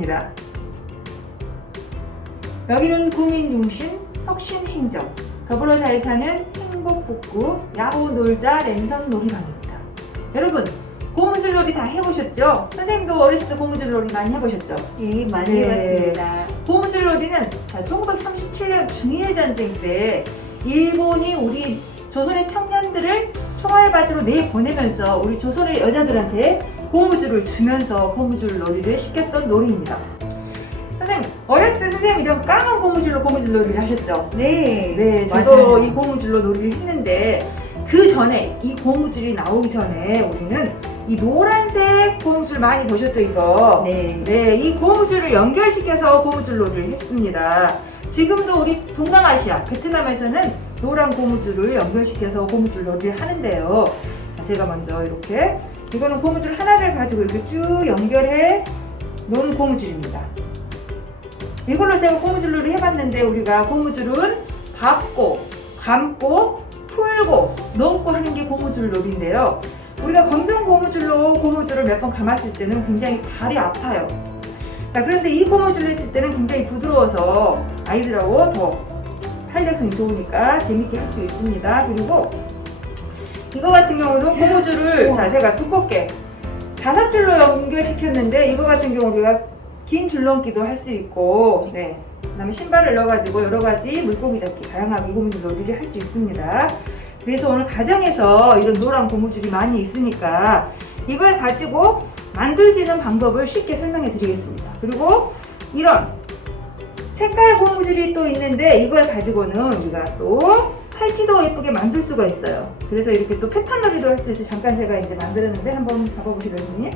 맞습니다. 여기는 국민중심 혁신행정 더불어 잘 사는 행복복구 야호 놀자 랜선 놀이방입니다. 여러분 고무줄 놀이 다 해보셨죠? 선생님도 어렸을 때 고무줄 놀이 많이 해보셨죠? 예, 많이 네. 해봤습니다. 고무줄 놀이는 1937년 중일 전쟁 때 일본이 우리 조선의 청년들을 총알바지로 내보내면서 우리 조선의 여자들한테 고무줄을 주면서 고무줄 놀이를 시켰던 놀이입니다. 선생님, 어렸을 때 선생님 이런 까만 고무줄로 고무줄 놀이를 하셨죠? 네, 네, 저도 맞아요. 이 고무줄로 놀이를 했는데 그 전에 이 고무줄이 나오기 전에 우리는 이 노란색 고무줄 많이 보셨죠 이거? 네. 네, 이 고무줄을 연결시켜서 고무줄 놀이를 했습니다. 지금도 우리 동남아시아, 베트남에서는 노란 고무줄을 연결시켜서 고무줄 놀이를 하는데요. 자, 제가 먼저 이렇게 이거는 고무줄 하나를 가지고 이렇게 쭉 연결해 놓은 고무줄입니다. 이걸로 제가 고무줄 놀이 해봤는데 우리가 고무줄은 밟고, 감고, 풀고, 넘고 하는 게 고무줄 놀이인데요. 우리가 검정 고무줄로 고무줄을 몇 번 감았을 때는 굉장히 발이 아파요. 자, 그런데 이 고무줄을 했을 때는 굉장히 부드러워서 아이들하고 더 탄력성이 좋으니까 재밌게 할 수 있습니다. 그리고 이거 같은 경우도 고무줄을 우와. 자 제가 두껍게 다섯 줄로 연결시켰는데 이거 같은 경우 우리가 긴 줄넘기도 할 수 있고 네 그다음에 신발을 넣어가지고 여러 가지 물고기 잡기 다양하게 고무줄 놀이를 할 수 있습니다. 그래서 오늘 가정에서 이런 노란 고무줄이 많이 있으니까 이걸 가지고 만들 수 있는 방법을 쉽게 설명해 드리겠습니다. 그리고 이런 색깔 고무줄이 또 있는데 이걸 가지고는 우리가 또 팔찌도 예쁘게 만들 수가 있어요. 그래서 이렇게 또 패턴 놀이도 할 수 있어요. 잠깐 제가 이제 만들었는데 한번 봐보시겠니?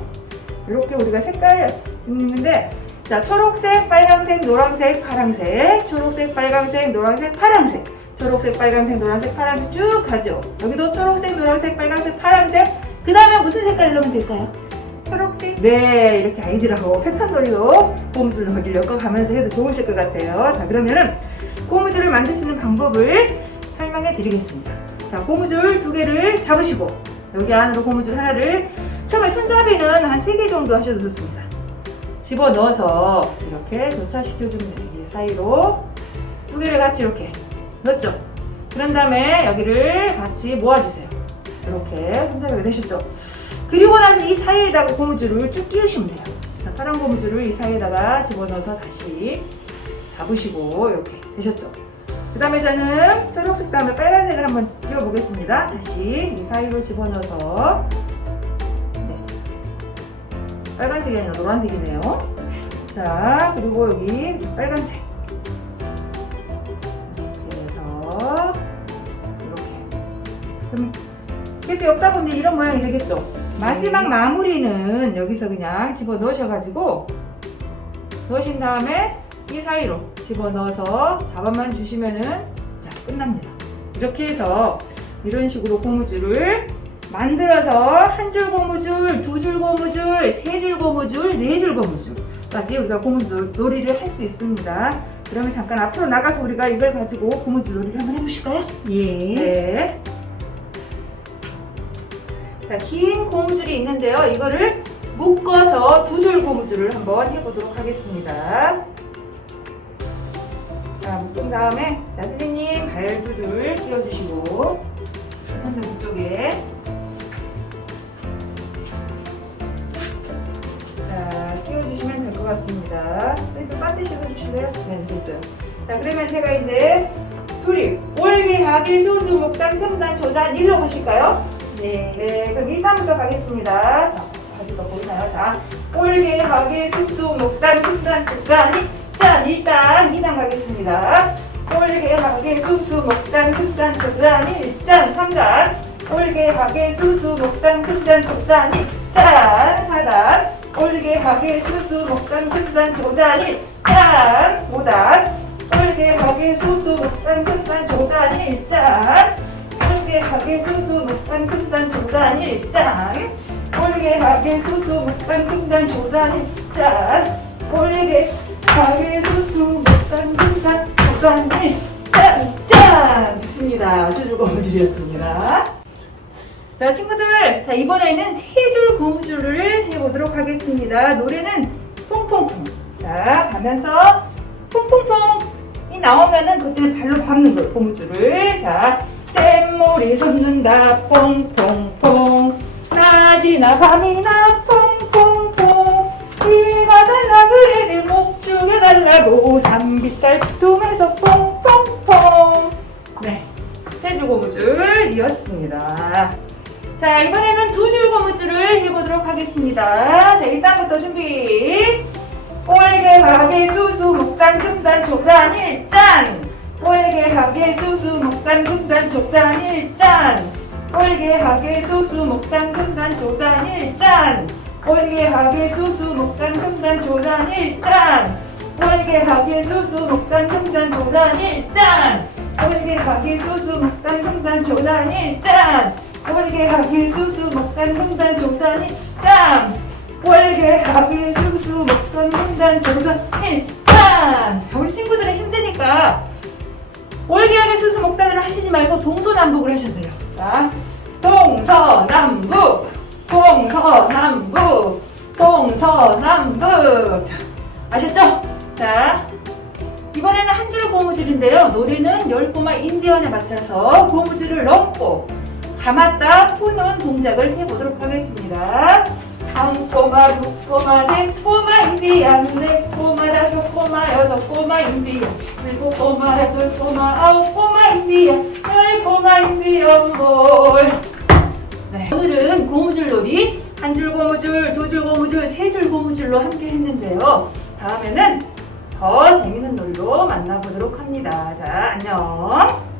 이렇게 우리가 색깔 있는데 자 초록색, 빨간색, 노란색, 파란색, 초록색, 빨간색, 노란색, 파란색, 초록색, 빨간색, 노란색, 파란색 쭉 가죠. 여기도 초록색, 노란색, 빨간색, 파란색. 그 다음에 무슨 색깔 넣으면 될까요? 초록색. 네, 이렇게 아이들하고 패턴 놀이로 고무줄 놀이를 엮어가면서 해도 좋으실 것 같아요. 자, 그러면은 고무줄을 있는 방법을 설명해 드리겠습니다. 자, 고무줄 두 개를 잡으시고 여기 안으로 고무줄 하나를 처음에 손잡이는 한 세 개 정도 하셔도 좋습니다. 집어 넣어서 이렇게 교차시켜주면 돼요. 이 사이로 두 개를 같이 이렇게 넣었죠. 그런 다음에 여기를 같이 모아주세요. 이렇게 손잡이가 되셨죠. 그리고 나서 이 사이에다가 고무줄을 쭉 끼우시면 돼요. 자, 파란 고무줄을 이 사이에다가 집어넣어서 다시 잡으시고 이렇게 되셨죠. 그 다음에 저는 초록색 다음에 빨간색을 한번 끼워보겠습니다. 다시 이 사이로 집어넣어서 네. 빨간색이 아니라 노란색이네요. 자, 그리고 여기 빨간색. 이렇게 해서 이렇게. 그럼 그래서 엮다 보면 이런 모양이 되겠죠. 마지막 마무리는 여기서 그냥 집어 넣으셔가지고 넣으신 다음에 이 사이로 집어 넣어서 잡아만 주시면은 자 끝납니다. 이렇게 해서 이런 식으로 고무줄을 만들어서 한 줄 고무줄, 두 줄 고무줄, 세 줄 고무줄, 네 줄 고무줄까지 우리가 고무줄 놀이를 할 수 있습니다. 그러면 잠깐 앞으로 나가서 우리가 이걸 가지고 고무줄 놀이를 한번 해보실까요? 예. 네. 자, 긴 고무줄이 있는데요. 이거를 묶어서 두 줄 고무줄을 한번 해보도록 하겠습니다. 자, 묶은 다음에, 자, 선생님 발 두 줄 끼워주시고, 선생님 이쪽에. 자, 끼워주시면 될 것 같습니다. 선생님 반드시 해주실래요? 네, 됐어요. 자, 그러면 제가 이제 둘이 올개, 하기, 수수, 목단, 금단, 조단, 일로 가실까요? 네. 네, 그럼 1단부터 가겠습니다. 자, 바지가 보이나요? 자, 올개, 하기, 수수, 목단, 금단, 조단, 짠, 일단 2단 가겠습니다. 올개, 하기, 수수, 목단, 금단, 조단, 1짠, 3단. 올개, 하기, 수수, 목단, 금단, 조단, 짠, 4단. 올개, 하기, 수수, 목단, 금단, 조단, 짠, 5단. 올개, 하기, 수수, 목단, 금단, 조단, 1짠. 올개하게 수수 목단 금단 조단 일장 올개하게 수수 목단 금단 조단 일장 올개하게 수수 목단 금단 조단 일장 짠 됐습니다. 주줄 고무줄이었습니다. 자 친구들 자 이번에는 세 줄 고무줄을 해보도록 하겠습니다. 노래는 퐁퐁 퐁퐁퐁. 자, 가면서 퐁퐁퐁이 나오면은 그때 발로 밟는 거예요. 고무줄을. 자, 샘물이 솟는다. 퐁퐁퐁. 낮이나 밤이나 퐁퐁퐁. 비가 달라 그래들 목 죽여달라고 삼빛달 둠에서 퐁퐁퐁. 네. 세 줄 고무줄이었습니다. 자, 이번에는 두 줄 고무줄을 해보도록 하겠습니다. 자, 일단부터 준비. 올개하게 수수 목단 금단 조단 일잔. 올개하게 수수 목단 금단 조단 일잔. 올개하게 수수 목단 금단 조단 일잔. 올개하게 수수 목단 금단 조단 일잔. 올개하게 수수 목단 금단 조단 일잔. 올개하게 수수 목단 금단 조단 일잔. 올개하게 수수 목단 금단 조단 일잔. 월계하게 수수 먹던 문단 조선 일단 우리 친구들은 힘드니까 월계하게 수수 먹단을 하시지 말고 동서남북을 하셔도 돼요. 자 동서남북 동서남북 동서남북. 자 아셨죠? 자 이번에는 한 줄 고무줄인데요. 노래는 열 꼬마 인디언에 맞춰서 고무줄을 넣고 감았다 푸는 동작을 해보도록 하겠습니다 한 꼬마, 두 꼬마, 세 꼬마 인디안, 네 꼬마, 다섯 꼬마, 여섯 꼬마 인디안, 일곱 꼬마, 여덟 꼬마, 아홉 꼬마 인디안, 열 꼬마 인디안 볼. 네, 오늘은 고무줄 놀이 한 줄 고무줄, 두 줄 고무줄, 세 줄 고무줄로 함께 했는데요. 다음에는 더 재밌는 놀이로 만나보도록 합니다. 자, 안녕.